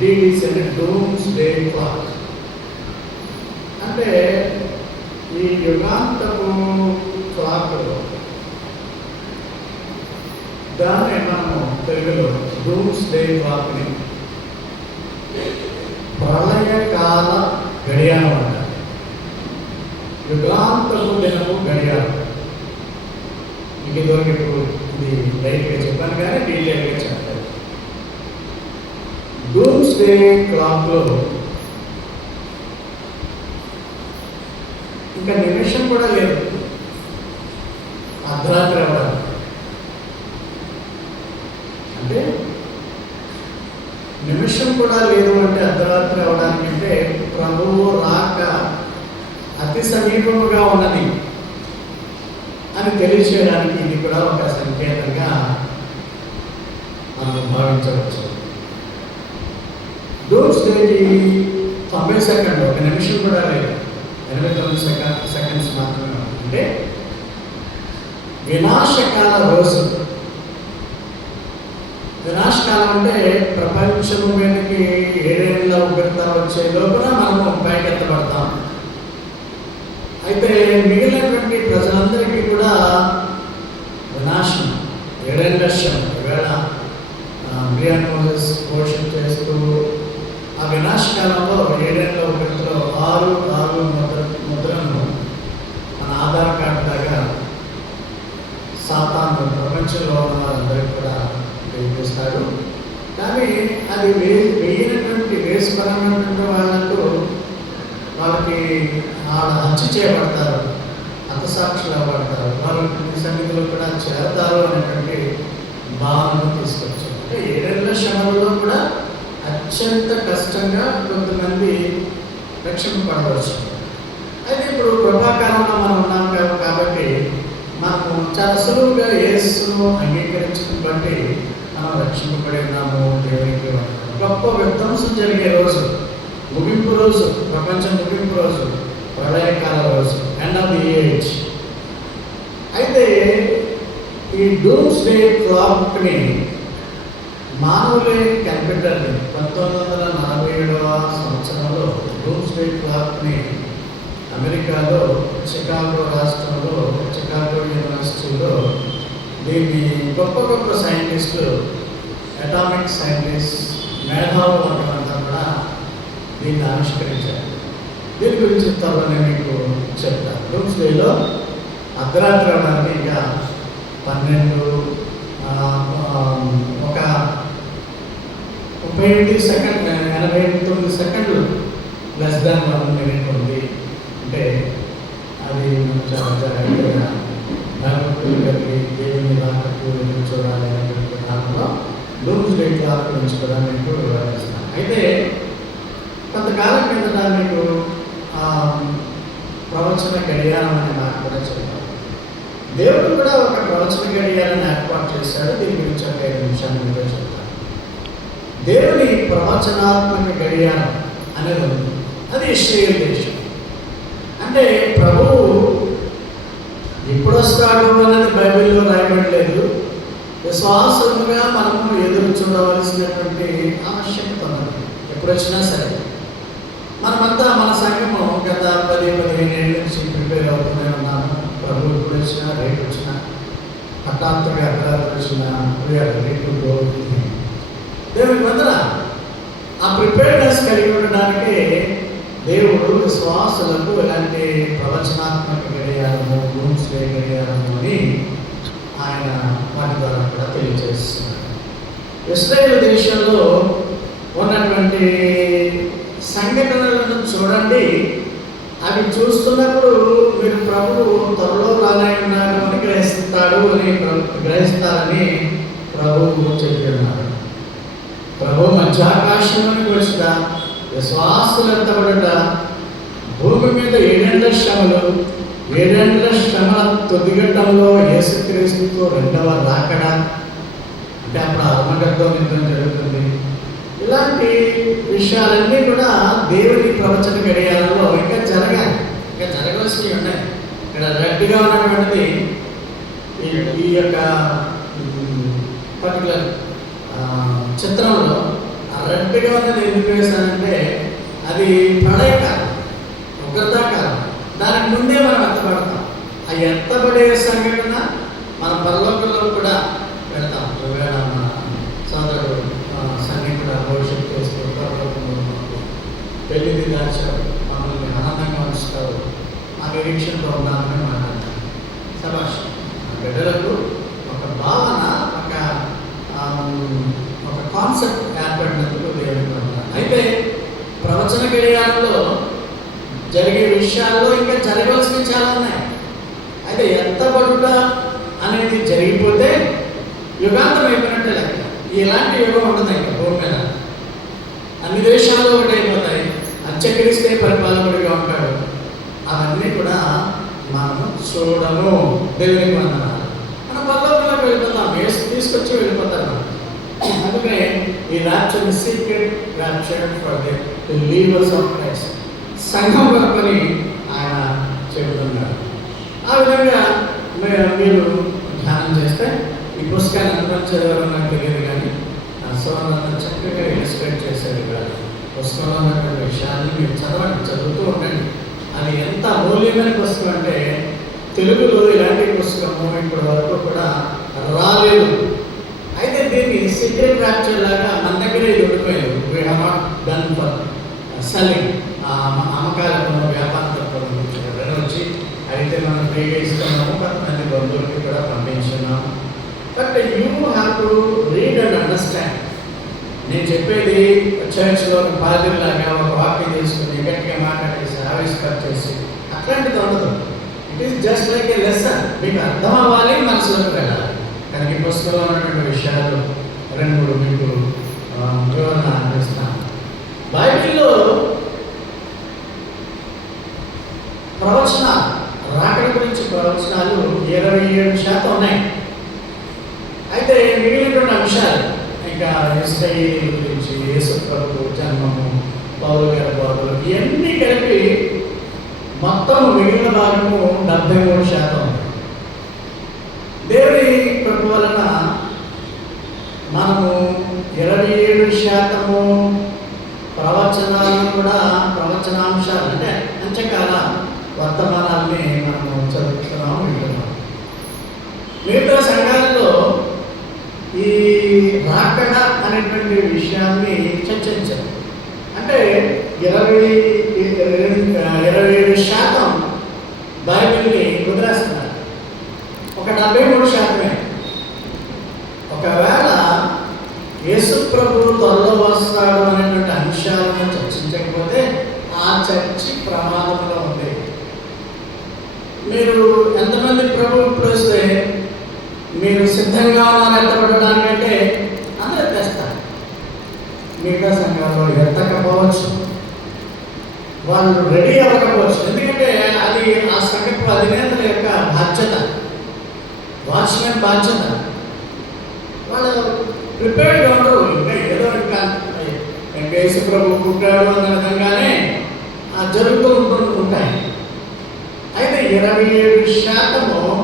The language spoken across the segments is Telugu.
Indeed, it's a doomsday clock. అంటే ఈ యుగాంతపు క్లాక్ దాన్ని మనము తెలుగులో డూమ్స్డే క్లాక్ని ప్రళయకాల గడియారం అంటారు. యుగాంతపు దినపు గడియారం. మీకు ఇదివరకు ఇప్పుడు ఇది లైట్గా చెప్పాను కానీ డీటెయిల్గా చెప్తారు. డూమ్స్డే క్లాక్లో ఇంకా నిమిషం కూడా లేదు అర్ధరాత్రి అవ్వడానికి. అంటే నిమిషం కూడా లేదు అంటే అర్ధరాత్రి అవ్వడానికి అంటే ప్రభువు రాక అతి సమీపముగా ఉన్నది అని తెలియచేయడానికి ఇది కూడా ఒక సంకేతంగా మనం భావించవచ్చు. డూమ్స్డేకి 90 సెకండ్లు, ఒక నిమిషం కూడా లేదు, 89 సెకండ్స్ మాత్రమే. అంటే వినాశకాల రోజు. వినాశకాలం అంటే ప్రపంచం మీదకి 7 ఏళ్ళ ఉగ్రత వచ్చే లోపల మనము పైకెత్తబడతాం. అయితే మిగిలినటువంటి ప్రజలందరికీ కూడా వినాశం, 7 ఏళ్ళ శ్రమ. ఈవేళ పోషణ చేస్తూ ఆ వినాశకాలంలో 7 ఏళ్ళ ఉగ్రతలో 6 ముద్రను మన ఆధార్ కార్డు లాగా సాతాను ప్రపంచంలో ఉన్న వారందరికీ కూడా వేయిస్తాడు. కానీ అది వేసుకున్నటువంటి వాళ్ళకి హత్య చేయబడతారు, హతసాక్షులు అవ్వబడతారు, వాళ్ళు సన్నిధిలో కూడా చేరతారు అనేటువంటి భావనను తీసుకొచ్చారు. అంటే 7 ఏళ్ళ శ్రమలలో కూడా అత్యంత కష్టంగా కొంతమంది రక్షింపబడవచ్చు. అయితే ఇప్పుడు కృపాకాలంలో మనం ఉన్నాం కాబట్టి మనము చాలా సులువుగా యేసును అంగీకరించడం బట్టి మనం రక్షింపబడి ఉన్నాము. దేవునికి గొప్ప విధ్వంసం జరిగే రోజు, ముగింపు రోజు, ప్రపంచం ముగింపు రోజు, ప్రళయకాల రోజు, ఎండ్ ఆఫ్ ది ఏజ్. అయితే ఈ డూమ్స్డే క్లాక్ని మానవులే కనిపెట్టారు. 1947వ సంవత్సరంలో డూమ్స్డే క్లాక్ని అమెరికాలో చికాగో రాష్ట్రంలో, చికాగో యూనివర్సిటీలో దీన్ని గొప్ప గొప్ప సైంటిస్టులు, అటామిక్ సైంటిస్ట్, మేధావులు అంతా కూడా దీన్ని ఆవిష్కరించారు. దీని గురించి త్వరలో మీకు చెప్తాను. డూమ్స్డేలో అర్ధరాత్రి అవడానికి ఇంకా 12 ఒక 38 సెకండ్ 89 సెకండ్లు లెస్ దాన్ 1 మినిట్ ఉంది. అంటే అది చాలా జాగ్రత్తగా భగవంతుడు కలిగి దేవుని రాకకు ఎదురు చూడాలి అనేటువంటి దాంట్లో డూమ్స్డే క్లాక్ గురించి కూడా మీకు వివరిస్తాను. అయితే కొంతకాలం కిందట మీకు ప్రవచన గడియారం అనే మాట కూడా చెప్పారు. దేవుడు కూడా ఒక ప్రవచన గడియారాన్ని ఏర్పాటు చేశాడు. దీని గురించి ఒక 5 నిమిషాలు మీతో చెప్తాను. దేవుని ప్రవచనాత్మక గడియారం అనేది ఉంది. అది ఇశ్రాయేలు దేశం. అంటే ప్రభువు ఎప్పుడు వస్తాడు అనేది బైబిల్లో రాయబడలేదు. విశ్వాసముగా మనము ఎదురు చూడవలసినటువంటి ఆవశ్యకత ఉన్నది. ఎప్పుడు వచ్చినా సరే మనమంతా మన సంఘము గత 10-15 ఏళ్ళ నుంచి ప్రిపేర్ అవుతూనే ఉన్నాము. ప్రభు ఎప్పుడు వచ్చినా, రేపు వచ్చినా, హఠాత్తుగా అర్ధరాత్రి వచ్చినా దేవుని వందన. ఆ ప్రిపేర్నెస్ కలిగి ఉండడానికి దేవుడు విశ్వాసులకు ఇలాంటి ప్రవచనాత్మక గడియారము, డూమ్స్డే గడియారము అని ఆయన వాటి ద్వారా కూడా తెలియజేస్తున్నారు. ఇశ్రాయేలు దేశంలో ఉన్నటువంటి సంఘటనలను చూడండి. అవి చూస్తున్నప్పుడు మీరు ప్రభువు త్వరలో రానే ఉన్నారు అని గ్రహిస్తారని ప్రభువు చెప్పిన్నారు. ప్రభు మధ్యాకాశంలోనికి వచ్చిన విశ్వాసులంతబడట, భూమి మీద 7 ఏళ్ళ శ్రమలు, 7 ఏళ్ళ శ్రమల తొలిగట్టంలో యేసుక్రీస్తుతో 2వ రాకడ, అంటే అప్పుడు ఆర్మగర్భం యుద్ధం జరుగుతుంది. ఇలాంటి విషయాలన్నీ కూడా దేవుని ప్రవచన గడియారంలో ఇంకా జరగవలసినవి ఉన్నాయి. ఇక్కడ రెడ్గా ఉన్నటువంటిది ఈ యొక్క పర్టికులర్ చిత్రంలో రెడ్గా ఉన్నది ఎందుకు వేశానంటే అది ప్రళయ కాలం, ఉగ్రతా కాలం. దానికి ముందే మనం ఎత్తబడతాం. ఆ ఎత్తబడే సంఘటన మన పరలోకంలో కూడా వెళ్తాం. ఒకవేళ మన సోదరుడు సన్నిహితుడు భవిష్యత్తు చేస్తూ పెళ్లిది దాచారు, మమ్మల్ని ఆనందంగా ఉంచుతారు, ఆ నిరీక్షణలో ఉన్నామని మాట్లాడతారు. సభాష్ బిడ్డలకు ఒక భావన, ఒక కాన్సెప్ట్ ఏర్పడినందుకు దేవునికి వందనాలు. అయితే ప్రవచన గడియారంలో జరిగే విషయాల్లో ఇంకా జరగవలసినవి చాలా ఉన్నాయి. అయితే ఎత్తబడుట అనేది జరిగిపోతే యుగాంతం అయిపోయినట్టే లెక్క. ఇలాంటి యుగం ఉంటుంది ఇంకా భూమి మీద. అన్ని దేశాలు ఒకటి అయిపోతాయి. అంత్యక్రీస్తే పరిపాలకుడిగా ఉంటాడు. అవన్నీ కూడా మనము చూడము. దేవునికి వందనాలు. మన పరలోకంలోకి వెళ్ళిపోతాం. వేసి తీసుకొచ్చి వెళ్ళిపోతారు. అందుకనే ఈ rapture secret rapture for the believers of Christ, సంఘం వరకుని ఆయన చెబుతున్నాడు. ఆ విధంగా మీరు ధ్యానం చేస్తే ఈ పుస్తకాన్ని ఎంతమంది చదివారో నాకు తెలియదు, కానీ సోదరులంతా చక్కగా ఇలిస్ట్రేట్ చేశారు. కాదు పుస్తకంలో ఉన్నటువంటి విషయాన్ని మీరు చదవండి, చదువుతూ ఉండండి. అది ఎంత అమూల్యమైన పుస్తకం అంటే తెలుగులో ఇలాంటి పుస్తకము ఇప్పటి వరకు కూడా రాలేదు. అయితే దీన్ని సీక్రెట్ ర్యాప్చర్ లాగా మన దగ్గర ఇది ఉండిపోయింది. We have not done for selling, అమ్మకాలకు వ్యాపారం వచ్చి అయితే మనం ఫ్రీగా ఇస్తున్నాము, కొంతమంది బంధువులకి కూడా పంపించున్నాము. But you have to read and understand. నేను చెప్పేది చర్చ్లో పాదిరిలాగా ఒక వాక్యం తీసుకుని గట్టిగా మాట్లాడేసి ఆవిష్కరణ చేసి అట్లాంటిది ఉండదు. It is just like A lesson. మీకు అర్థం అవ్వాలి, మనసులోకి వెళ్ళాలి. కానీ ఈ పుస్తకంలో ఉన్నటువంటి విషయాలు 2-3 మీకు వివరణ అందిస్తాను. బైబిల్లో ప్రవచనాలు, రాకడ గురించి ప్రవచనాలు 27% ఉన్నాయి. అయితే మిగిలినటువంటి అంశాలు ఇంకా ఇశ్రాయేలు గురించి, యేసు ప్రభు జన్మము, పౌలు గారి బోధలు, ఇవన్నీ కలిపి మొత్తం మిగిలిన భాగము 73% ఉంది. దేవుడి కృప వలన మనము 27% ప్రవచనాలు కూడా, ప్రవచనాంశాలు అంటే అంత్యకాల వర్తమానాల్ని మనము చదువుతున్నాము, వింటున్నాము. మిగతా సంఘాలలో ఈ రాకడ అనేటువంటి విషయాన్ని చర్చించారు. అంటే 27% బైబిల్ని వదిలేస్తున్నారు. ఒక 73%. ఒకవేళ యేసు ప్రభు త్వరలో వస్తాడు అనేటువంటి అంశాలను చర్చించకపోతే ఆ చర్చి ప్రమాదంలో ఉంది. మీరు ఎంతమంది ప్రభు ఇప్పుడు వస్తే మీరు సిద్ధంగా ఉన్నారు ఎత్తబడడానికంటే అందరూ తెస్తారు. మిగతా సంఘాల్లో ఎత్తకపోవచ్చు, వాళ్ళు రెడీ అవ్వకపోవచ్చు. ఎందుకంటే అది ఆ సంఘపు అధినేతల యొక్క బాధ్యత, వాచ్మెన్ బాధ్యత. వాళ్ళు ప్రిపేర్డ్గా ఉండరు. ఇంకా ఏదో ఇంకా యేసు ప్రభు పుట్టాడు అన్న విధంగానే జరుగుతూ ఉంటాయి. అయితే 27%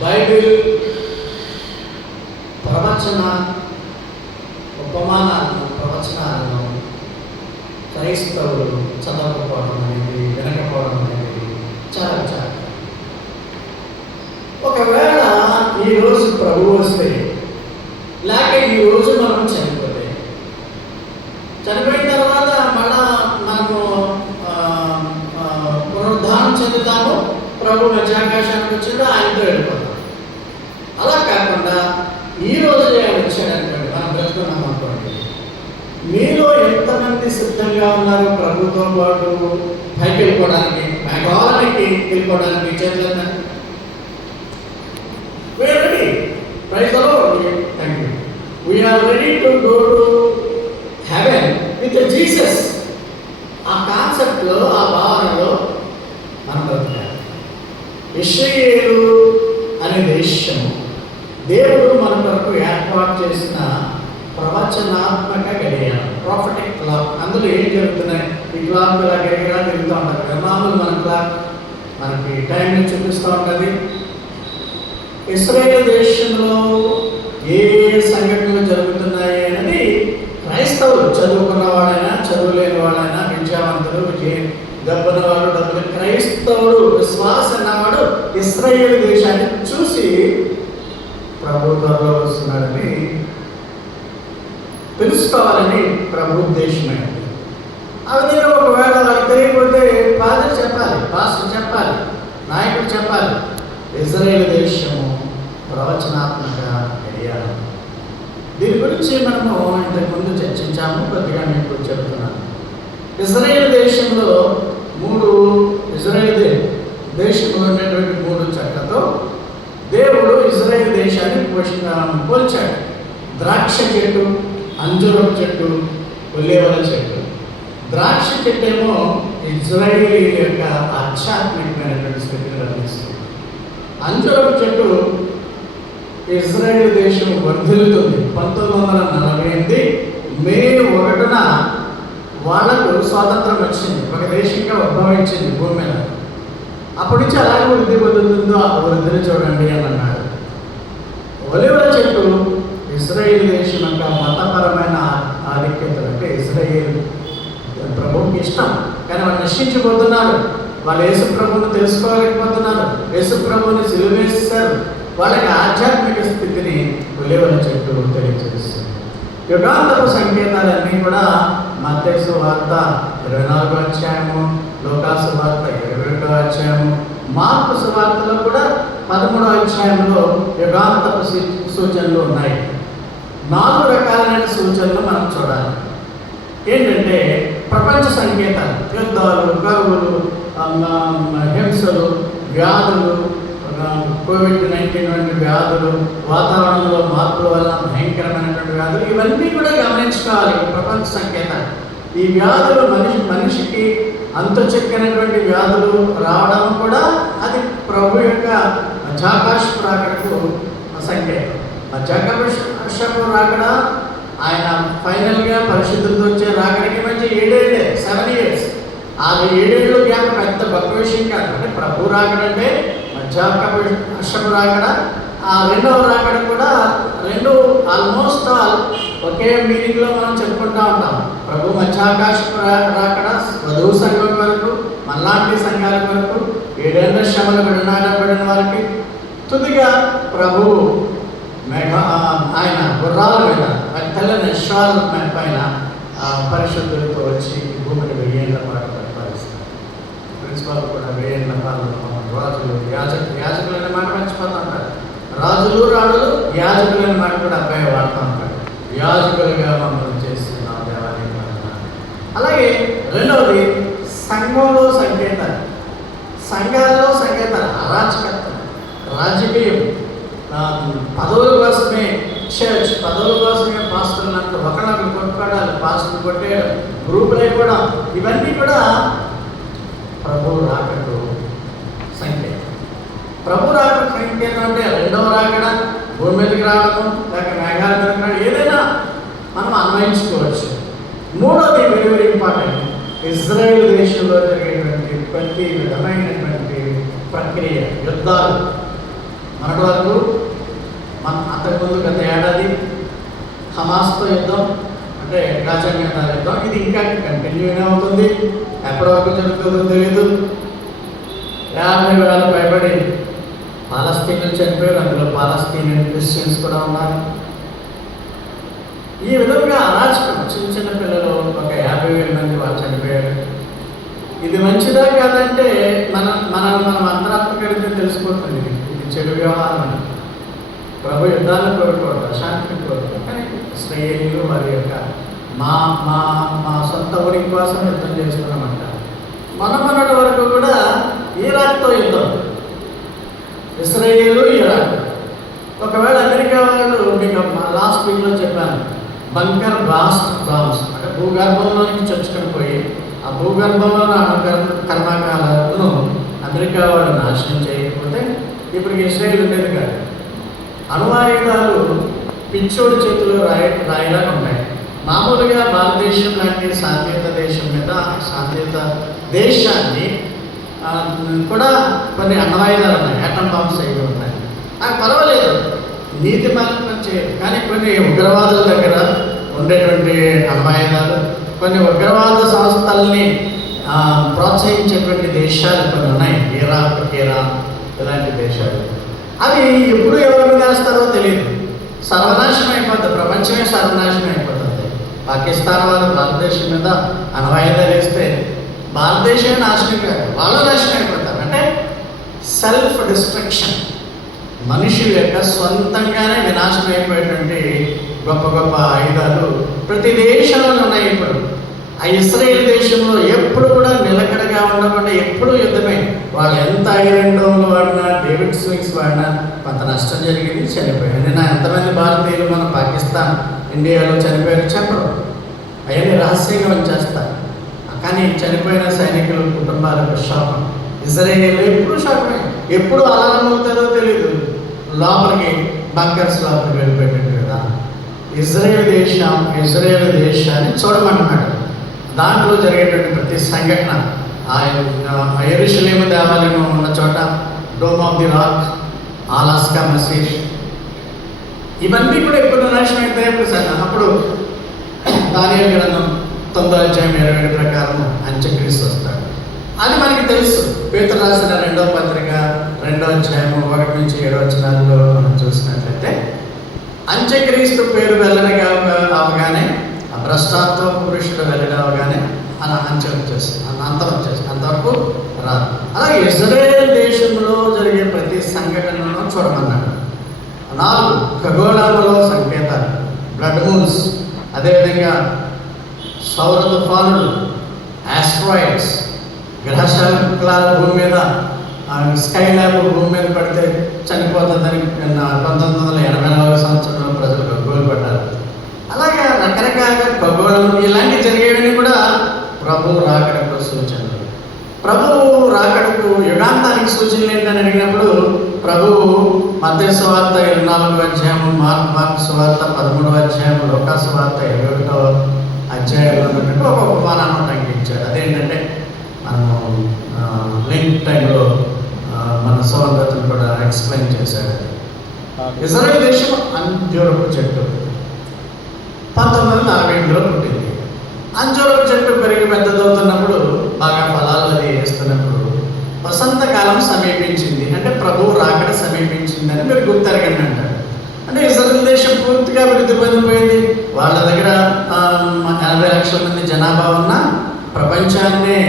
బైబిల్ ప్రవచన ఉపమానాలను, ప్రవచనాలను క్రైస్తవులు చదవకపోవడం అనేది, వినకపోవడం అనేది చాలా చాలా. ఒకవేళ ఈరోజు ప్రభు వస్తే, లేక ఈరోజు మనం చనిపోయిన తర్వాత మళ్ళా మనము పునరుద్ధానం చెందుతాము, ప్రభు మధ్యాకాశానికి వచ్చాడు, ఆయనతో వెళ్ళిపోతాం. అలా కాకుండా ఈరోజు ఆయన వచ్చాడనుకోండి, మనం బ్రతుకున్నాం అనుకోండి, మీలో ఎంతమంది సిద్ధంగా ఉన్నారు ప్రభుతో పాటు పైకి వెళ్ళిపోవడానికి, మేఘాలకి వెళ్ళిపోవడానికి? చేతులు we are ready. Praise the Lord. Thank you. We are ready to go to heaven with Jesus. ఆ కాన్సెప్ట్లో, ఆ భావనలో మనం బ్రతకాలి. ఇశ్రాయేలు అనే దేశము దేవుడు మన కొరకు ఏర్పాటు చేసిన ప్రవచనాత్మక గడియారం, ప్రాఫిటిక్ క్లాక్. అందులో ఏం జరుగుతున్నాయి? ఈ క్లాక్ ఇలా గడిగా తిరుగుతూ ఉంటారు. మామూలు మన క్లాక్ మనకి టైంని చూపిస్తూ ఉంటుంది. ఇశ్రాయేలు దేశంలో ఏ సంఘటనలు జరుగుతున్నాయి అనేది చదువుకున్న వాడైనా చదువు లేని వాడైనా, విద్యావంతుడు డబ్బున్న వాడు డబ్బులు, క్రైస్తవుడు విశ్వాస అన్నవాడు ఇశ్రాయేలు దేశాన్ని చూసి ప్రభు త్వరలో వస్తున్నాడని తెలుసుకోవాలని ప్రభు ఉద్దేశమైంది. ఆ విధంగా ఒకవేళ వాళ్ళకి తెలియకపోతే ఫాదర్ చెప్పాలి, పాస్టర్ చెప్పాలి, నాయకుడు చెప్పాలి. ఇశ్రాయేలు దేశము ప్రవచనాత్మక ఏరియా. దీని గురించి మనము ఇంతకుముందు చర్చించాము, కొద్దిగా మీకు చెబుతున్నాను. ఇశ్రాయేలు దేశంలో ఇశ్రాయేలు దేశంలో ఉండేటువంటి 3 చెట్లతో దేవుడు ఇశ్రాయేలు దేశాన్ని పోల్చాడు. ద్రాక్ష చెట్టు, అంజూరపు చెట్టు, ఒలీవల చెట్టు. ద్రాక్ష చెట్టు ఏమో ఇశ్రాయేలీయుల యొక్క ఆధ్యాత్మికమైనటువంటి స్థితిని వర్ణిస్తుంది. అంజూరపు చెట్టు ఇశ్రాయేలు దేశం వర్ధిల్లుతుంది. 1948 మే 1న వాళ్ళకు స్వాతంత్రం వచ్చింది, ఒక దేశంగా ఉద్భవించింది భూమి మీద. అప్పటి నుంచి అలాగే వృద్ధి పొందుతుందో ఆ వృద్ధిని చూడండి అని అన్నాడు. ఒలీవల చెట్టు ఇశ్రాయేలు దేశం యొక్క మతపరమైన ఆధిక్యతలు, అంటే ఇశ్రాయేలు ప్రభువుకి ఇష్టం, కానీ వాళ్ళు నశించిపోతున్నారు. వాళ్ళు యేసు ప్రభువును తెలుసుకోలేకపోతున్నారు, యేసు ప్రభువుని సిలువేస్తారు. వాళ్ళకి ఆధ్యాత్మిక స్థితిని ఒలీవల చెట్టు తెలియజేస్తుంది. యుగాంతపు సంకేతాలన్నీ కూడా మత్తయి సువార్త 24వ అధ్యాయము, లూకా సువార్త 21వ అధ్యాయము, మార్కు సువార్తలో కూడా 13వ అధ్యాయంలో యుగాంతపు సూచనలు ఉన్నాయి. 4 రకాలైన సూచనలు మనం చూడాలి. ఏంటంటే ప్రపంచ సంకేతాలు, యుద్ధాలు, కరువులు, హింసలు, వ్యాధులు, కోవిడ్-19 వంటి వ్యాధులు, వాతావరణంలో మార్పుల వల్ల భయంకరమైనటువంటి వ్యాధులు, ఇవన్నీ కూడా గమనించుకోవాలి. ప్రపంచ సంకేతాలు. ఈ వ్యాధులు మనిషికి అంతుచెక్కనటువంటి వ్యాధులు రావడం కూడా అది ప్రభు యొక్క మధ్యాకాశపు రాకడకు సంకేతం. మధ్యాకాశపు రాకడ ఆయన ఫైనల్గా పరిశుద్ధులతో వచ్చే రాకడికి మంచి 7 ఇయర్స్. ఆ 7 ఏళ్ళు గ్యాప్ పెద్ద గొప్ప విషయం కాదు. అంటే ప్రభు రాకడంటే మధ్యాకాశపు రాకడ, ఆ 2వ రాకడ కూడా రెండు ఆల్మోస్ట్ ఆల్ ఒకే మీనింగ్లో మనం చెప్పుకుంటూ ఉంటాం. ప్రభు మధ్యాకాశపు రాకడ వధువు సంఘం వరకు, మనలాంటి సంఘాల వరకు, 7 ఏళ్ళ శ్రమలు పడిన వారికి, తుదిగా ప్రభు ఆయన గుర్రాల మీద, తెల్లని అశ్వాల పైన పరిశుద్ధులతో వచ్చి భూమిని 1000 ఏళ్ల పాటు పరిపాలిస్తారు. ప్రిన్సిపాల్ కూడా 1000 ఏళ్ల పాలన. రాజులు యాజకులు అనే మాట మర్చిపోతూ ఉంటారు. రాజులు రాణులు యాజకులు అనే మాట కూడా అబ్బాయి వాడుతూ ఉంటారు. యాజకులుగా మమ్మల్ని చేస్తున్నాం దేవాలయం. అలాగే రెండవది సంఘంలో సంకేతాలు, సంఘాల్లో సంకేతాలు, అరాచకత్వం, రాజకీయం, పదవుల కోసమే చర్చ్, పదవుల కోసమే పాస్టర్లు అంటూ ఒకళ్ళని కొట్టుకోవడాలు, పాస్టర్లు కొట్టేయడం, గ్రూపులు అయిపోవడం, ఇవన్నీ కూడా ప్రభు రాకకు సంకేతం. ప్రభు రాకడ సంకేతం అంటే 2వ రాకడ, భూమి మీదకి రావడం, లేక మేఘాల మీదకి రావడం, ఏదైనా మనం అన్వయించుకోవచ్చు. 3వది వెరీ వెరీ ఇంపార్టెంట్, ఇజ్రాయేల్ దేశంలో జరిగేటువంటి ప్రతి విధమైనటువంటి ప్రక్రియ, యుద్ధాలు. మొన్నటి వరకు అంతకుముందు గత ఏడాది హమాస్తో యుద్ధం, అంటే గాజా మీద యుద్ధం, ఇది ఇంకా కంటిన్యూనే అవుతుంది. ఎప్పటి వరకు జరుగుతుందో తెలియదు. 50,000 పైబడి పాలస్తీన్లు చనిపోయారు. అందులో పాలస్తీనియన్ క్రిస్టియన్స్ కూడా ఉన్నారు. ఈ విధంగా అరాచకం, చిన్న పిల్లలు ఒక 50,000 మంది వాళ్ళు చనిపోయారు. ఇది మంచిదా కాదంటే మనం అంతరాత్మకడితే తెలిసిపోతుంది. ఇది చెడు వ్యవహారం అని. ప్రభు యుద్ధాలను కోరుకోవడం, అశాంతిని కోరుకోవడం. కానీ ఇశ్రాయేలీయులు వారి యొక్క మా సొంత ఊరి కోసం యుద్ధం చేస్తున్నామంటారు. మొన్నటి వరకు కూడా ఇరాక్తో యుద్ధం, ఇశ్రాయేలు ఇరాక్. ఒకవేళ అమెరికా వాళ్ళు, మీకు లాస్ట్ వీక్లో చెప్పాను, బంకర్ బ్లాస్ట్ బాంబ్స్, అంటే భూగర్భంలో నుంచి చొచ్చుకొని పోయి ఆ భూగర్భంలో కర్మాగారాలను అమెరికా వాళ్ళు నాశనం చేయకపోతే ఇప్పటికి ఇశ్రాయేల్ ఉండేది కాదు. అణువాయుధాలు పిచ్చోడి చేతులు రాయిలా ఉంటాయి. మామూలుగా భారతదేశం లాంటి శాంతియుత దేశం మీద, శాంతియుత దేశాన్ని కూడా కొన్ని అణ్వాయుధాలు ఉన్నాయి, యాటమ్ బాంబ్స్ అవి ఉన్నాయి. నాకు పర్వాలేదు, నీతి పాలన చేయదు. కానీ కొన్ని ఉగ్రవాదుల దగ్గర ఉండేటువంటి అణ్వాయుధాలు, కొన్ని ఉగ్రవాద సంస్థల్ని ప్రోత్సహించేటువంటి దేశాలు కొన్ని ఉన్నాయి, ఇరాక్, ఇరాన్ ఇలాంటి దేశాలు. అవి ఎప్పుడు ఎవరి మీద వేస్తారో తెలియదు, సర్వనాశనం అయిపోతుంది, ప్రపంచమే సర్వనాశనం అయిపోతుంది. పాకిస్తాన్ వాళ్ళు భారతదేశం మీద అణ్వాయుధాలు వేస్తే భారతదేశమే నాశనం కాదు, వాళ్ళు నాశనం అయిపోతారు. అంటే సెల్ఫ్ డిస్ట్రక్షన్, మనుషుల యొక్క స్వంతంగానే వినాశనం అయిపోయేటువంటి గొప్ప గొప్ప ఆయుధాలు ప్రతి దేశంలో ఉన్నాయి. ఇప్పుడు ఆ ఇస్రాయేల్ దేశంలో ఎప్పుడు కూడా నిలకడగా ఉండకుండా ఎప్పుడు యుద్ధమే. వాళ్ళు ఎంత ఐరన్ డోమ్లు వాడినా, డేవిడ్ స్వింగ్స్ వాడినా కొంత నష్టం జరిగింది, చనిపోయారు. నిన్న ఎంతమంది భారతీయులు మన పాకిస్తాన్, ఇండియాలో చనిపోయారు చెప్పరు, అవన్నీ రహస్యంగా ఉంచేస్తారు. కానీ చనిపోయిన సైనికుల కుటుంబాలకు శాపం. ఇజ్రాయేల్ ఎప్పుడు శాపమే, ఎప్పుడు అలారం అవుతుందో తెలీదు, లోపలికి బంకర్స్ లోపలికి వెళ్ళిపెట్టాడు కదా. ఇజ్రాయేల్ దేశాన్ని చూడమంటున్నాడు. దాంట్లో జరిగేటువంటి ప్రతి సంఘటన, యెరూషలేము దేవాలయం ఉన్న చోట, డోమ్ ఆఫ్ ది రాక్, ఆలాస్కా మసీద్, ఇవన్నీ కూడా ఎప్పుడు నాశనం అయితే అప్పుడు దానియేలు గ్రంథం 9:27 ప్రకారం అంత్యక్రీస్తు వస్తాడు. అది మనకి తెలుసు. పేతురు రాసిన 2వ పత్రిక 2వ అధ్యాయం 1-7 మనం చూసినట్లయితే అంత్యక్రీస్తు పేరు వెల్లడిగా అవగానే, ఆ భ్రష్టాత్వ పురుషుడు వెల్లడి అవగానే అలా అంత్యం వచ్చేస్తుంది, అంతం వచ్చేస్తుంది, అంతవరకు రాదు. అలాగే ఇజ్రాయేల్ దేశంలో జరిగే ప్రతి సంఘటనను చూడమన్నాడు. 4 ఖగోళములో సంకేతాలు, బ్లడ్ మూన్స్, అదేవిధంగా సౌర తుఫానులు, ఆస్ట్రాయిడ్స్, గ్రహశాల భూమి మీద, స్కై ల్యాబ్ భూమి మీద పడితే చనిపోతుందని 1984 సంవత్సరంలో ప్రజలు గగ్గోలు పడ్డారు. అలాగే రకరకాలుగా ఖగోళములు ఇలాంటివి జరిగేవన్నీ కూడా ప్రభువు రాకడకు సూచనలు. ప్రభువు రాకడకు యుగాంతానికి సూచనలు ఏంటని అడిగినప్పుడు ప్రభువు మత్తయి సువార్త 24వ అధ్యాయం, మార్కు సువార్త 13వ అధ్యాయం, లూకా సువార్త 21వ అధ్యాయంలో ఉన్నట్టు ఒక ఉపమానాన్ని తగ్గించాడు. అదేంటంటే మనము లింక్ టైంలో మన సోదరులు కూడా ఎక్స్ప్లెయిన్ చేశాడు. ఇజ్రాయేల్ దేశం అంజూరపు చెట్టు 1948లో పుట్టింది. అంజూరపు చెట్టు పెరిగి పెద్దదవుతున్నప్పుడు, బాగా ఫలాలు అది వేస్తున్నప్పుడు వసంతకాలం సమీపించింది, అంటే ప్రభువు రాకడ సమీపించిందని మీరు గుర్తెరగండి అంటాడు. అంటే ఇజ్రాయేల్ దేశం పూర్తిగా అభివృద్ధి పొందిపోయింది. వాళ్ళ దగ్గర 80 లక్షల మంది జనాభా ఉన్న ప్రపంచాన్నే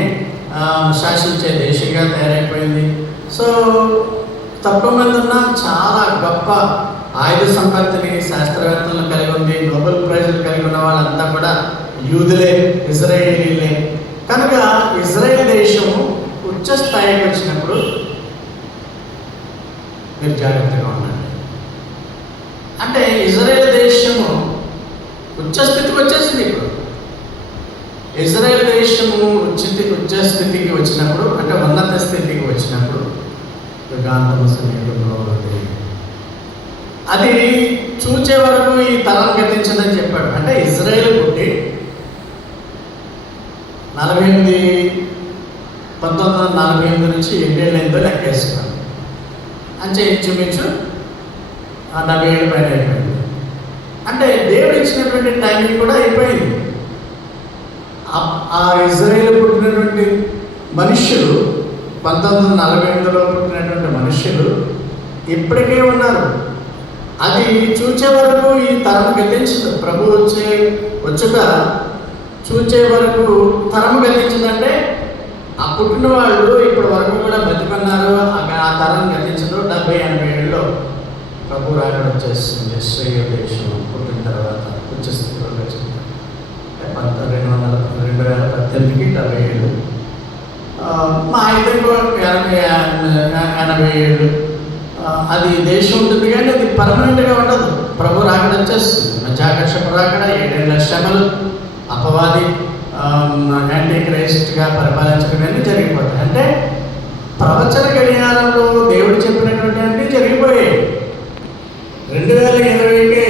శాసించే దేశంగా తయారైపోయింది. సో తక్కువ మంది ఉన్న చాలా గొప్ప ఆయుధ సంపత్తిని, శాస్త్రవేత్తలను కలిగి ఉంది. నోబెల్ ప్రైజులు కలిగి ఉన్న వాళ్ళంతా కూడా యూదులే, ఇజ్రాయేలీలే. కనుక ఇజ్రాయేల్ దేశము ఉచ్చ స్థాయికి వచ్చినప్పుడు మీరు జాగ్రత్తగా ఉండండి. అంటే ఇజ్రాయేల్ దేశము ఉచ్చస్థితికి వచ్చేసింది. ఇప్పుడు ఇజ్రాయేల్ దేశము ఉచ్చ స్థితికి వచ్చినప్పుడు, అంటే ఉన్నత స్థితికి వచ్చినప్పుడు యుగాంతము సమీపంలో ఉంది. అది చూచే వరకు ఈ తరం గతించదని చెప్పాడు. అంటే ఇజ్రాయేల్ పుట్టి 1948 నుంచి 8 ఏళ్ళైందో లెక్కేస్తున్నాను. అంటే ఇంచుమించు 70 ఏళ్ళ పైన అయిపోయింది. అంటే దేవుడు ఇచ్చినటువంటి టైమింగ్ కూడా అయిపోయింది. ఆ ఇజ్రాయేల్ పుట్టినటువంటి మనుష్యులు, 1948లో పుట్టినటువంటి మనుష్యులు ఇప్పటికే ఉన్నారు. అది చూచే వరకు ఈ తరం గతించదు. ప్రభు వచ్చుట చూచే వరకు తరం గతించదంటే ఆ పుట్టిన వాళ్ళు ఇప్పటి వరకు కూడా బతికున్నారు. ఆ తరం గతించదు. 70-80 ఏళ్ళలో ప్రభు రాకడ వచ్చేస్తుంది. ఇశ్రాయేలు దేశం పుట్టిన తర్వాత ఉచ్చస్థితిలో వచ్చింది. 2018కి 70 ఏళ్ళు, మా అయితే 80 ఏళ్ళు అది దేశం ఉంటుంది. కానీ అది పర్మనెంట్గా ఉండదు. ప్రభు రాకడ వచ్చేస్తుంది. మధ్యాకర్షపు రాకడ, 7 ఏళ్ళ శ్రమలు, అపవాది యాంటీ క్రైస్ట్గా పరిపాలించడం అన్నీ జరిగిపోతాయి. అంటే ప్రవచన గడియారంలో దేవుడు చెప్పినటువంటి అన్నీ జరిగిపోయాయి. 2020కే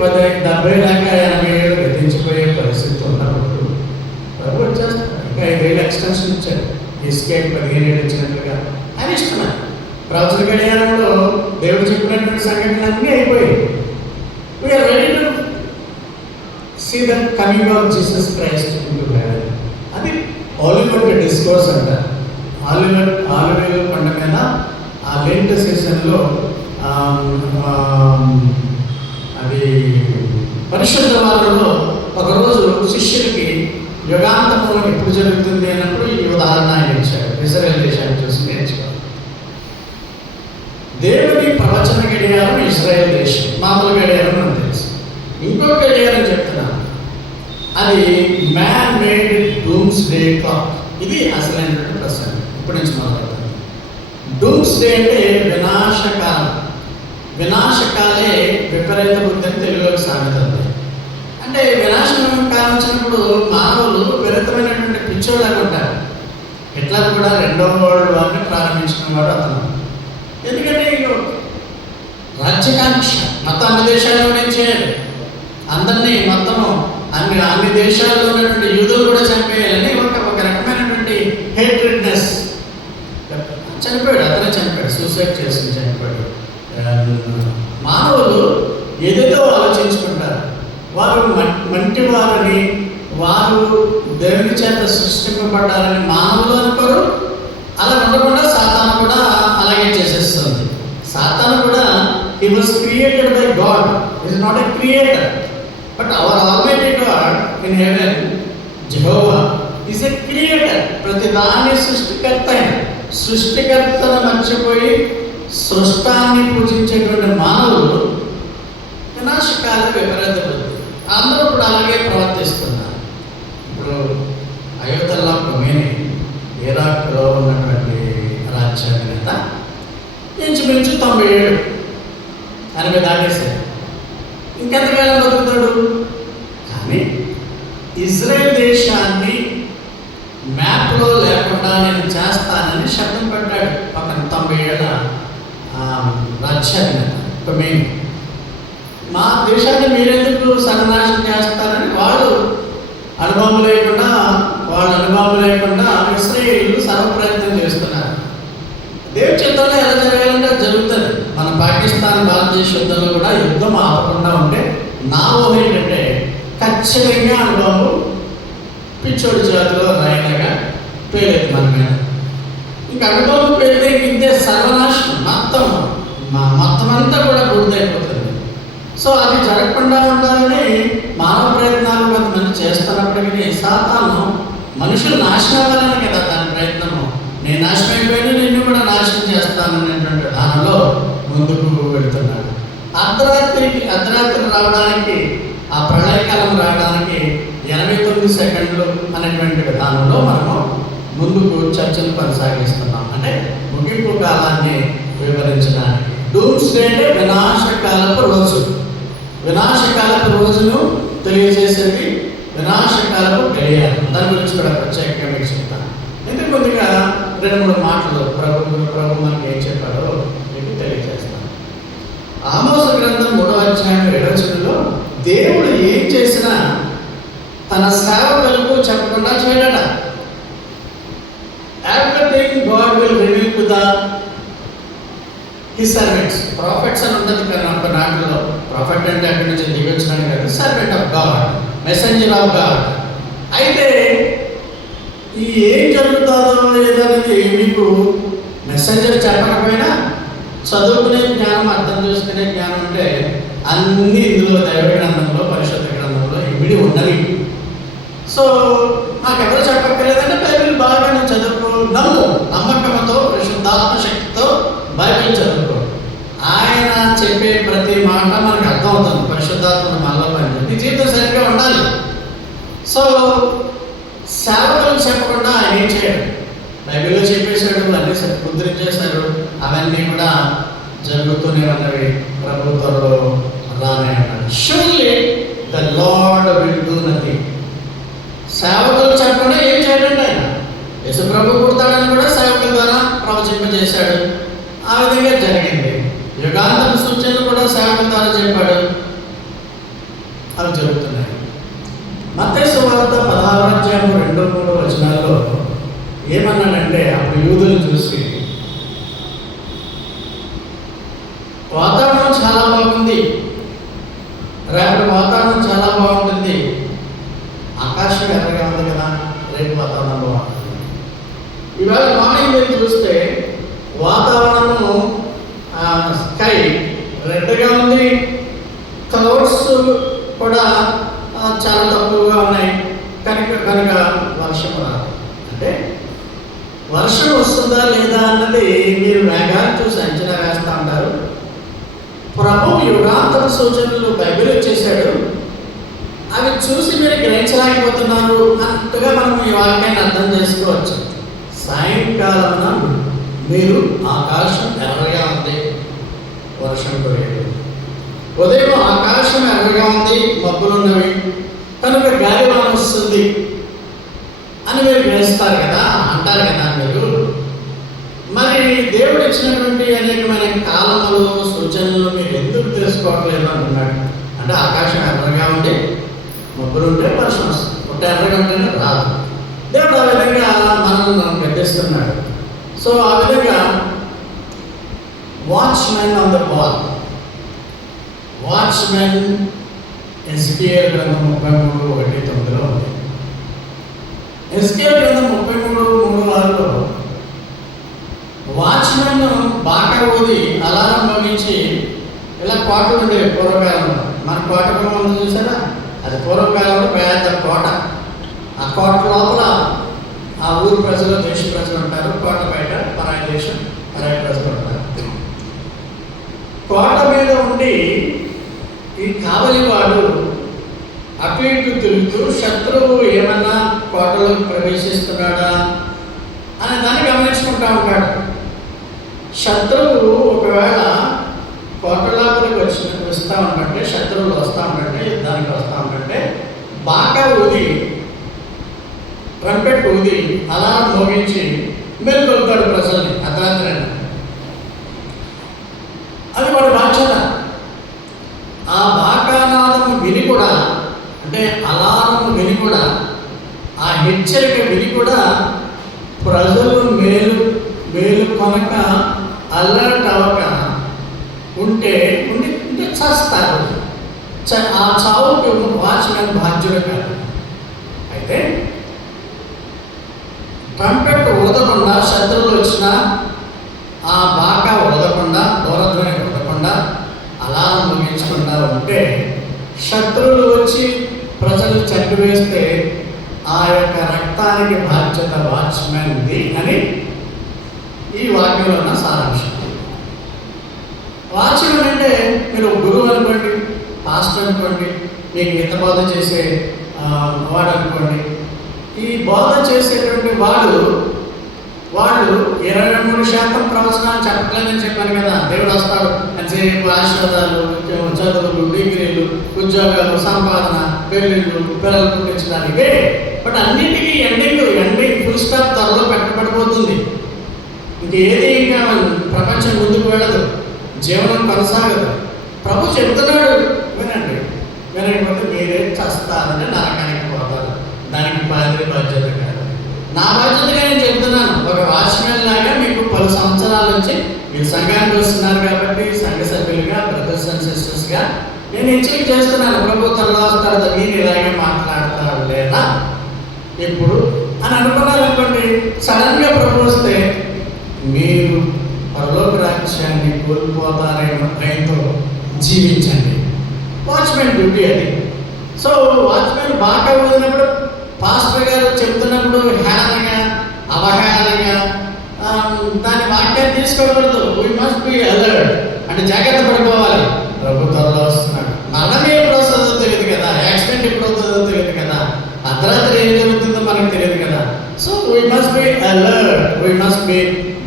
70 దాకా 80 ఏళ్ళు గతించిపోయే పరిస్థితి ఉన్నప్పుడు ప్రభు వచ్చేస్తాడు. ఇంకా 5 ఏళ్ళు ఎక్స్టెన్షన్ ఇచ్చాడు. ఇస్కేట్ 15 ఏళ్ళు ఇచ్చినట్లుగా అని ఇస్తున్నాడు. ప్రవచన గడియారంలో దేవుడు చెప్పినటువంటి సంఘటనలు అన్నీ అయిపోయాయి. We are ready to see the coming of Jesus Christ into heaven. అది ఆలివర్ డిస్కోర్స్ అంటారు. ఆలివేలు కొండ మీద ఆ లెంట్ సీజన్లో అది పరిశుద్ధ వారంలో ఒకరోజు శిష్యులకి యుగాంతము ఎప్పుడు జరుగుతుంది అన్నప్పుడు ఈ ఉదాహరణ ఆయన ఇచ్చాడు. ఇశ్రాయేల్ దేశాన్ని చూసి నేర్చుకోవాలి. దేవుని ప్రవచన గడియారం ఇశ్రాయేల్ దేశం, మామూలు గడియారం అని తెలుసు. ఇంకొక గడియారం చెప్తున్నాను, అది man made dooms day clock. ఇది అసలైనటువంటి ప్రశ్న. ఇప్పటి నుంచి మొదలవుతుంది. డూమ్స్ డే అంటే వినాశకాలం. వినాశకాలే విపరీత బుద్ధి అని తెలుగులోకి సామెత ఉంది. అంటే వినాశనం కాలం వచ్చినప్పుడు మానవులు విపరీతమైనటువంటి పిచ్చోళ్ళగా ఉంటారు. హిట్లర్ కూడా 2వ వరల్డ్ వార్ని ప్రారంభించిన వాడు అతను. ఎందుకంటే రాజ్యకాంక్ష మొత్తం అన్ని దేశాల్లోనే చేయాలి, అందరినీ మొత్తము అన్ని దేశాల్లో ఉన్నటువంటి యూదులు కూడా చంపేయాలని ఒక రకమైనటువంటి హేట్రెడ్నెస్. చనిపోయాడు, అతనే చనిపోయాడు, సూసైడ్ చేసుకుని చనిపోయాడు. మానవులు ఏదేదో ఆలోచించుకుంటారు. వారు మంటి వారిని, వారు దేవుని చేత సృష్టింపబడ్డారని మానవులు అనుకోరు. అలా ఉండకుండా సాతాను కూడా అలాగే చేసేస్తుంది. సాతాను కూడా he was created by God, is not a creator, but our almighty God in heaven Jehovah is a creator. ప్రతి దాని సృష్టికర్త. సృష్టికర్తను మర్చిపోయి సృష్టాన్ని పూజించేటువంటి మానవులు వినాశకాల విపరీత బుద్ధి. అందరూ ఇప్పుడు అలాగే ప్రవర్తిస్తున్నారు. ఇప్పుడు అయోధ్యలో కొమేని ఇరాక్లో ఉన్నటువంటి రాజ్యాంగ నేత ఇంచుమించు 97 80 దాటేశారు. ఇంకెంతకాలం బతుకుతాడు? కానీ ఇజ్రాయెల్ దేశాన్ని మ్యాప్లో లేకుండా నేను చేస్తానని శబ్దం పడ్డాడు ఒక 90 ఏళ్ళ రాజ్యాంగ నేత కొమేని. మా దేశాన్ని మీరెందుకు సర్వనాశనం చేస్తారని వాళ్ళు అనుభవం లేకుండా ఇశ్రాయేలీయులు సర్వ ప్రయత్నం చేస్తున్నారు. దేవుని చిత్తంలో ఎలా జరగాలంటే జరుగుతుంది. మన పాకిస్తాన్ భారతదేశ యుద్ధంలో కూడా యుద్ధం ఆపకుండా ఉంటే నా ఊహ ఏంటంటే ఖచ్చితంగా అనుభవం పిచ్చోడి చేతిలో రాయినగా పేలేదు మన మీద. ఇంకా అనుభవం పేరుతే ఇంతే సర్వనాశనం మొత్తం అంతా కూడా పూర్తయిపోతుంది. సో అది జరగకుండా ఉండాలని మానవ ప్రయత్నాలు కొంతమంది చేస్తున్నప్పటికీ సాతాను మనుషులు నాశనం అవ్వాలని కదా దాని ప్రయత్నము. నేను నాశనం అయిపోయినా నిన్ను కూడా నాశనం చేస్తాను అనేటువంటి దానిలో ముందుకు వెళుతున్నాడు. అర్ధరాత్రి రావడానికి, ఆ ప్రళయకాలం రావడానికి 89 సెకండ్లు అనేటువంటి విధానంలో మనము ముందుకు చర్చలు కొనసాగిస్తున్నాం. అంటే ముగింపు కాలాన్ని వివరించడానికి. డూమ్స్డే అంటే వినాశకాలపు రోజు. వినాశకాలపు రోజును తెలియజేసేది వినాశకాలపు గడియారం. దాని గురించి కూడా ప్రత్యేకంగా మీకు చెప్తాను. ఎందుకు ముందుగా 2-3 మాటలు ప్రభు మనకి ఏం చెప్పాడో మీకు తెలియజేస్తాను. ఆమోస గ్రంథం 3వ అధ్యాయం 7వ వచనంలో దేవుడు ఏం చేసినా తన సేవకులకు చెప్పకుండా చేయడట. Everything God will reveal to his servants. Prophets అని ఉంటుంది కానీ ఒక నాటిలో ప్రాఫెట్ అంటే అక్కడి నుంచి దిగొచ్చినాడు కదా. Servant of God, messenger of God. అయితే ఈ ఏం జరుగుతుందో ఏదనేది మీకు మెసెంజర్ చెప్పకపోయినా చదువుకునే జ్ఞానం, అర్థం చేసుకునే జ్ఞానం ఉంటే అన్నీ ఇందులో దైవ గ్రంథంలో, పరిశుద్ధ గ్రంథంలో ఇమిడి ఉన్నవి. సో నాకెవరు చెప్పక్కర్లేదంటే బైబిల్ బాగా నేను చదువుకో, నమ్మకంతో పరిశుద్ధాత్మ శక్తితో బైబిల్ చదువుకో. ఆయన చెప్పే ప్రతి మాట మనకు అర్థమవుతుంది. పరిశుద్ధాత్మ మనలో పని జీవితం సరిగ్గా ఉండాలి. సో సేవకులకు చెప్పకుండా ఆయన ఏం చేయడు. బైబిల్లో చెప్పేశాడు, అన్నీ ముద్రించేశాడు. అవన్నీ కూడా జరుగుతూనే ఉన్నవి. ప్రభుత్వంలో రానే అన్నాడు. Surely the lord will do nothing. సేవకులు చెప్పకుండా ఏం చేయడండి ఆయన. యేసు ప్రభు పుడతాడని కూడా సేవకుల ద్వారా ప్రవచింపజేశాడు. ఆ విధంగా జరిగింది. యుగాంతం సూచనలు కూడా సేవకుల ద్వారా చెప్పాడు. అవి జరుగుతున్నాయి. మత్తయి సువార్త 16వ అధ్యాయం 2-3 వచనాల్లో ఏమన్నాడంటే, అప్పుడు యూదులను చూసి వాతావరణం చాలా బాగుంది, రేపటి వాతావరణం చాలా బాగుంటుంది, ఆకాశం ఎర్రగా ఉంది కదా, రేపు వాతావరణంలో ఉంటుంది. ఇవాళ మార్నింగ్ మీరు చూస్తే వాతావరణము స్కై రెడ్గా ఉంది, క్లౌడ్స్ కూడా చాలా తక్కువగా ఉన్నాయి. కనుక వర్షం రాదు. అంటే వర్షం వస్తుందా లేదా అన్నది మీరు మేఘాలు చూసి అంచనా వేస్తూ ఉంటారు. ప్రభువు యుగాంతర సూచనలు బైబిల్ ఇచ్చేశాడు, అవి చూసి మీరు గ్రహించలేకపోతున్నారు అన్నట్టుగా మనం ఈ వాక్యాన్ని అర్థం చేసుకోవచ్చు. సాయంకాలమున మీరు ఆకాశం ఎర్రగా ఉంది, వర్షం కురియదు. ఉదయం ఆకాశం ఎర్రగా ఉంది, మబ్బులున్నవి, కనుక గాలివాన వస్తుంది అని మీరు గ్రహిస్తారు కదా, అంటారు కదా మీరు. మరి దేవుడు ఇచ్చినటువంటి అనేకమైన కాలములు సూచనలు మీరు ఎందుకు తెలుసుకోవట్లేదు అంటున్నాడు. అంటే ఆకాశం ఎర్రగా ఉండి మబ్బులు ఉంటే వర్షం వస్తుంది, పుట్ట ఎర్రగా ఉంటేనే రాదు. దేవుడు ఆ విధంగా మనం గద్దిస్తున్నాడు. సో ఆ విధంగా watchman on the wall, watchman Ezekiel గ్రంథం 33:1-9 ఉంది. ఎస్కేఎల్ గ్రంథం 33:3-6 వాచ్మెన్ బాగా ఊది అలారం మోగించి ఇలా కోటలు ఉండేవి పూర్వకాలంలో. మన కోటకు ముందు చూసారా, అది పూర్వకాలంలో పెద్ద కోట. ఆ కోట లోపల ఆ ఊరు ప్రజలు, దేశ ప్రజలు ఉంటారు. కోట బయట పరాయి దేశం, పరాయి ప్రజలు ఉంటారు. కోట మీద ఉండి ఈ కావలివాడు అటు ఇటు తిరుగుతూ శత్రువు ఏమన్నా కోటలోకి ప్రవేశిస్తున్నాడా అని దాన్ని గమనించుకుంటూ ఉంటాడు. శత్రువు ఒకవేళ కోట లోపలికి వస్తూ ఉంటుంటే, శత్రువులు వస్తూ ఉంటుంటే, యుద్ధానికి వస్తూ ఉంటుంటే బాగా ఊది, ట్రంపెట్ ఊది అలా మోగించి మేల్కొల్తాడు ప్రజల్ని అర్ధరాత్రి. అది వాడి బాధ్యత. ఆ బాకానాదము విని కూడా, అంటే అలారము విని కూడా, ఆ హెచ్చరిక విని కూడా ప్రజలు మేలు కొనక అలర్ట్ అవ్వక ఉంటే చస్తారు. ఆ చావుకి వాచ్మెన్ బాధ్యుడు కాదు. అయితే ట్రంపెట్ ఊదకుండా, శత్రువులు వచ్చినా ఆ బాగా ఊదకుండా, దూరధ్వని ఊదకుండా అలారం ముగించకుండా ఉంటే శత్రువులు వచ్చి ప్రజలు చంపివేస్తే ఆ యొక్క రక్తానికి బాధ్యత వాచ్మెన్ది అని ఈ వాక్యంలో ఉన్న సారాంశం. వాచ్మెన్ అంటే మీరు గురువు అనుకోండి, పాస్టర్ అనుకోండి, మీకు హిత బోధ చేసే వాడు అనుకోండి. ఈ బోధ చేసేటువంటి వాళ్ళు 23% ప్రవచనాలు చెప్పట్లేదని చెప్పాను కదా. దేవుడు వస్తాడు అని ఆశీర్వాదాలు, చదువులు, డిగ్రీలు, ఉద్యోగాలు, సంపాదన, పెళ్ళిళ్ళు, పిల్లలు పుట్టించడానికే. బట్ అన్నింటికీ ఎండింగ్ ఫుల్ స్టాప్ త్వరలో పెట్టబడిపోతుంది. ఇంకేది ఇంకా ప్రపంచం ముందుకు వెళ్ళదు, జీవనం కొనసాగదు. ప్రభు చెప్తున్నాడు, వినకపోతే మీరే చస్తారంటే నరకానికి పోతారు. దానికి బాధ్యత కాదు, నా బాధ్యతగా నేను చెప్తున్నాను. ఒక వాచ్మెన్ లాగా మీకు పలు సంవత్సరాల నుంచి మీరు సంఘానికి వస్తున్నారు కాబట్టి సంఘ సభ్యులుగా, బ్రదర్స్ అండ్ సిస్టర్స్గా నేను హెచ్చరిక చేస్తున్నాను. ప్రభు త్వరలో వస్తాడు, నేను ఇలాగే మాట్లాడతారు లేదా ఇప్పుడు అని అనుకున్నారు అనుకోండి. సడన్గా ప్రభు వస్తే మీరు పరలోక రాజ్యాన్ని కోల్పోతారేమో భయంతో జీవించండి. వాచ్మెన్ డ్యూటీ అది. సో వాచ్మెన్ బాగా వదిలినప్పుడు, పాస్టర్ గారు చెప్తున్నప్పుడు హేళనగా, అవహేళనగా దాని వాక్యాన్ని తీసుకోకూడదు. వీ మస్ట్ బి అలర్ట్, అంటే జాగ్రత్త పడిపోవాలి. ప్రభు త్వరలో వస్తున్నాడు. మరణం ఎప్పుడు వస్తుందో తెలియదు కదా, యాక్సిడెంట్ ఎప్పుడు అవుతుందో తెలియదు కదా, అర్ధరాత్రి ఏం జరుగుతుందో మనకు తెలియదు కదా. So we must be alert, we must be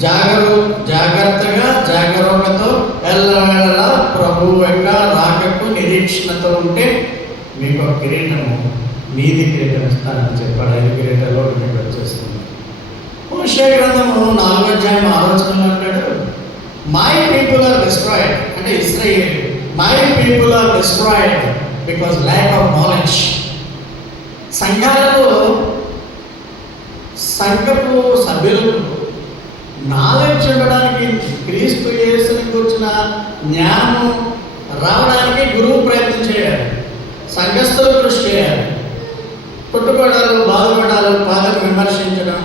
జాగ్రత్తగా, జాగరూకతో ఎల్లవేళలా ప్రభు యొక్క రాకకు నిరీక్షణతో ఉంటే మీకు ఒక కిరీటము, నీతి కిరీటం ఇస్తానని చెప్పాడు. 5 కిరీటాల్లో మీకు వచ్చేస్తుంది. హోషేయ గ్రంథము 4వ అధ్యాయం 6వ వచనంలో అంటాడు, మై పీపుల్ ఆర్ డిస్ట్రాయిడ్, అంటే ఇశ్రాయేల్, my people are destroyed because lack of knowledge. సంఘాలలో సంఘపు సభ్యులకు నాలెడ్జ్ ఉండడానికి, క్రీస్తు యేసుని కూర్చున్న జ్ఞానము రావడానికి గురువు ప్రయత్నం చేయాలి, సంఘస్థులు కృషి చేయాలి. కొట్టుకోవడాలు, బాధపడాలు, పాదం విమర్శించడం,